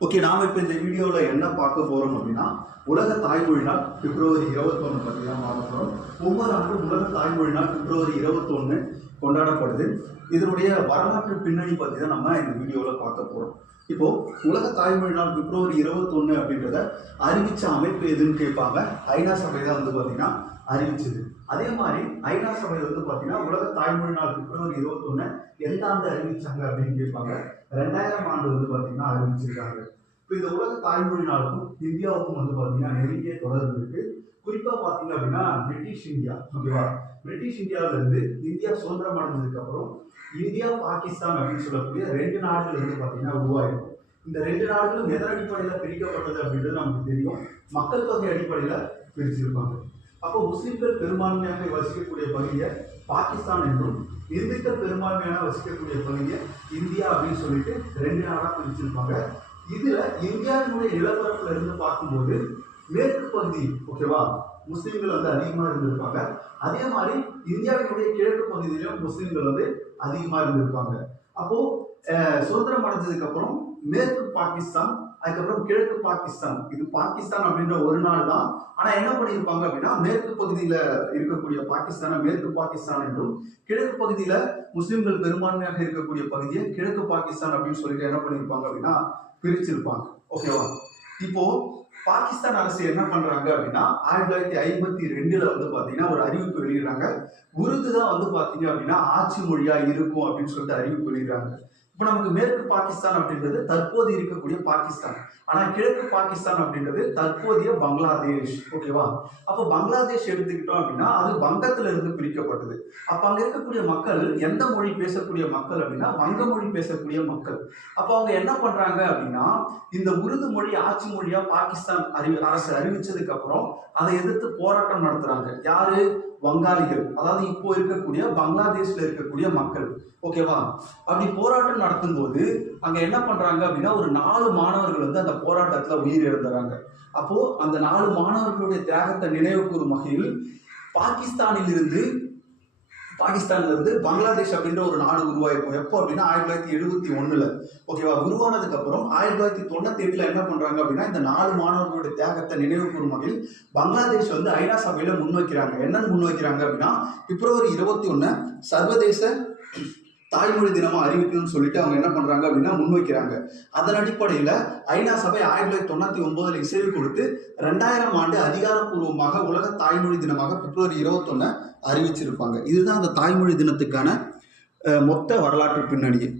Okay நாம இப்போ இந்த வீடியோவில் என்ன பார்க்க போகிறோம் அப்படின்னா உலக தாய்மொழி நாள் பிப்ரவரி இருபத்தொன்று பற்றி தான் பார்க்க போகிறோம் ஒவ்வொரு ஆண்டும் உலக தாய்மொழி நாள் பிப்ரவரி இருபத்தொன்று கொண்டாடப்படுது. இதனுடைய வரலாற்று பின்னணி பற்றி தான் நம்ம இந்த வீடியோவில் பார்க்க போகிறோம் இப்போ உலக தாய்மொழி நாள் பிப்ரவரி இருபத்தொன்று அப்படின்றத அறிவிச்ச அமைப்பு எதுன்னு கேட்பாங்க. ஐநா சபை தான் வந்து பார்த்தீங்கன்னா அறிவிச்சது. அதே மாதிரி ஐநா சபை வந்து பார்த்தீங்கன்னா உலக தாய்மொழி நாள் பிப்ரவரி இருபத்தொன்னு எந்த ஆண்டு அறிவிச்சாங்க அப்படின்னு கேட்பாங்க. ரெண்டாயிரம் ஆண்டு வந்து பார்த்தீங்கன்னா அறிவிச்சிருக்காங்க. இப்போ இந்த உலக தாய்மொழி நாளுக்கும் இந்தியாவுக்கும் வந்து பார்த்தீங்கன்னா நெருங்கிய தொடர்பு இருக்கு. குறிப்பாக பார்த்தீங்க அப்படின்னா பிரிட்டிஷ் இந்தியா ஓகேவா பிரிட்டிஷ் இந்தியாவில இருந்து இந்தியா சுதந்திரம் அடைஞ்சதுக்கு அப்புறம் இந்தியா பாகிஸ்தான் அப்படின்னு சொல்லக்கூடிய ரெண்டு நாடுகள் வந்து பார்த்தீங்கன்னா உருவாயிருக்கும் இந்த ரெண்டு நாடுகளும் எதன் அடிப்படையில் பிரிக்கப்பட்டது அப்படின்றது நமக்கு தெரியும். மக்கள் தொகை அடிப்படையில் பிரிச்சிருப்பாங்க. அப்போ முஸ்லிம்கள் பெரும்பான்மையாக வசிக்கக்கூடிய பகுதியை பாகிஸ்தான் என்றும் இந்துக்கள் பெரும்பான்மையாக வசிக்கக்கூடிய பகுதியை இந்தியா அப்படின்னு சொல்லிட்டு ரெண்டு நாடாக பிரிச்சிருப்பாங்க. இதுல இந்தியாவினுடைய நிலப்பரப்புல இருந்து பார்க்கும்போது மேற்கு பகுதி ஓகேவா முஸ்லீம்கள் வந்து அதிகமா இருந்திருப்பாங்க. அதே மாதிரி இந்தியாவினுடைய கிழக்கு பகுதியிலும் முஸ்லீம்கள் வந்து அதிகமா இருந்திருப்பாங்க. அப்போ சுதந்திரம் அடைஞ்சதுக்கு அப்புறம் மேற்கு பாகிஸ்தான் அதுக்கப்புறம் கிழக்கு பாகிஸ்தான். இது பாகிஸ்தான் அப்படின்ற ஒரு நாள் தான். ஆனா என்ன பண்ணியிருப்பாங்க அப்படின்னா மேற்கு பகுதியில இருக்கக்கூடிய பாகிஸ்தான மேற்கு பாகிஸ்தான் என்றும் கிழக்கு பகுதியில முஸ்லிம்கள் பெரும்பான்மையாக இருக்கக்கூடிய பகுதியை கிழக்கு பாகிஸ்தான் அப்படின்னு சொல்லிட்டு என்ன பண்ணியிருப்பாங்க அப்படின்னா பிரிச்சிருப்பாங்க. ஓகேவா இப்போ பாகிஸ்தான் அரசு என்ன பண்றாங்க அப்படின்னா ஆயிரத்தி தொள்ளாயிரத்தி ஐம்பத்தி ரெண்டுல வந்து பாத்தீங்கன்னா ஒரு அறிவிப்பு வெளியிடுறாங்க. உருது தான் வந்து பாத்தீங்க அப்படின்னா ஆட்சி மொழியா இருக்கும் அப்படின்னு சொல்லிட்டு அறிவிப்பு வெளியிடுறாங்க. இப்போ நமக்கு மேற்கு பாகிஸ்தான் அப்படின்றது தற்போது இருக்கக்கூடிய பாகிஸ்தான். ஆனா கிழக்கு பாகிஸ்தான் அப்படின்றது தற்போதைய பங்களாதேஷ். ஓகேவா? அப்போ பங்களாதேஷ் எடுத்துக்கிட்டோம் அப்படின்னா அது வங்கத்துல இருந்து பிரிக்கப்பட்டது. அப்ப அங்க இருக்கக்கூடிய மக்கள் எந்த மொழி பேசக்கூடிய மக்கள் அப்படின்னா வங்க மொழி பேசக்கூடிய மக்கள். அப்போ அவங்க என்ன பண்றாங்க அப்படின்னா இந்த உருது மொழி ஆட்சி மொழியா பாகிஸ்தான் அறிவி அரசு அறிவிச்சதுக்கு அப்புறம் அதை எதிர்த்து போராட்டம் நடத்துறாங்க. யாரு? வங்காளிகள் அதாவது இப்போ இருக்கக்கூடிய பங்களாதேஷ்ல இருக்கக்கூடிய மக்கள் ஓகேவா அப்படி போராட்டம் நடத்தும் போது அங்க என்ன பண்றாங்க அப்படின்னா ஒரு நாலு மாணவர்கள் வந்து அந்த போராட்டத்துல உயிர் இழந்துறாங்க அப்போ அந்த நாலு மாணவர்களுடைய தியாகத்தை நினைவு கூறும் வகையில் பாகிஸ்தானில் இருந்து பாகிஸ்தான்ல இருந்து பங்களாதேஷ் அப்படின்ற ஒரு நாடு உருவாயிருக்கும் எப்போ அப்படின்னா ஆயிரத்தி தொள்ளாயிரத்தி எழுபத்தி ஒண்ணுல. ஓகேவா உருவானதுக்கு அப்புறம் ஆயிரத்தி தொள்ளாயிரத்தி தொண்ணூத்தி எட்டுல என்ன பண்றாங்க அப்படின்னா இந்த நாலு மாணவர்களுடைய தியாகத்தை நினைவு கூறும் வகையில் பங்களாதேஷ் வந்து ஐநா சபையில முன்வைக்கிறாங்க. என்னன்னு முன்வைக்கிறாங்க அப்படின்னா பிப்ரவரி இருபத்தி ஒன்னு சர்வதேச தாய்மொழி தினமா அறிவிக்கணும்னு சொல்லிட்டு அவங்க என்ன பண்றாங்க அப்படின்னா முன்வைக்கிறாங்க. அதன் அடிப்படையில ஐநா சபை ஆயிரத்தி தொள்ளாயிரத்தி தொண்ணூத்தி ஒன்பதுல இசைவு கொடுத்து ரெண்டாயிரம் ஆண்டு அதிகாரப்பூர்வமாக உலக தாய்மொழி தினமாக பிப்ரவரி இருபத்தொன்னு அறிவிச்சிருப்பாங்க. இதுதான் அந்த தாய்மொழி தினத்துக்கான மொத்த வரலாற்று பின்னணியை.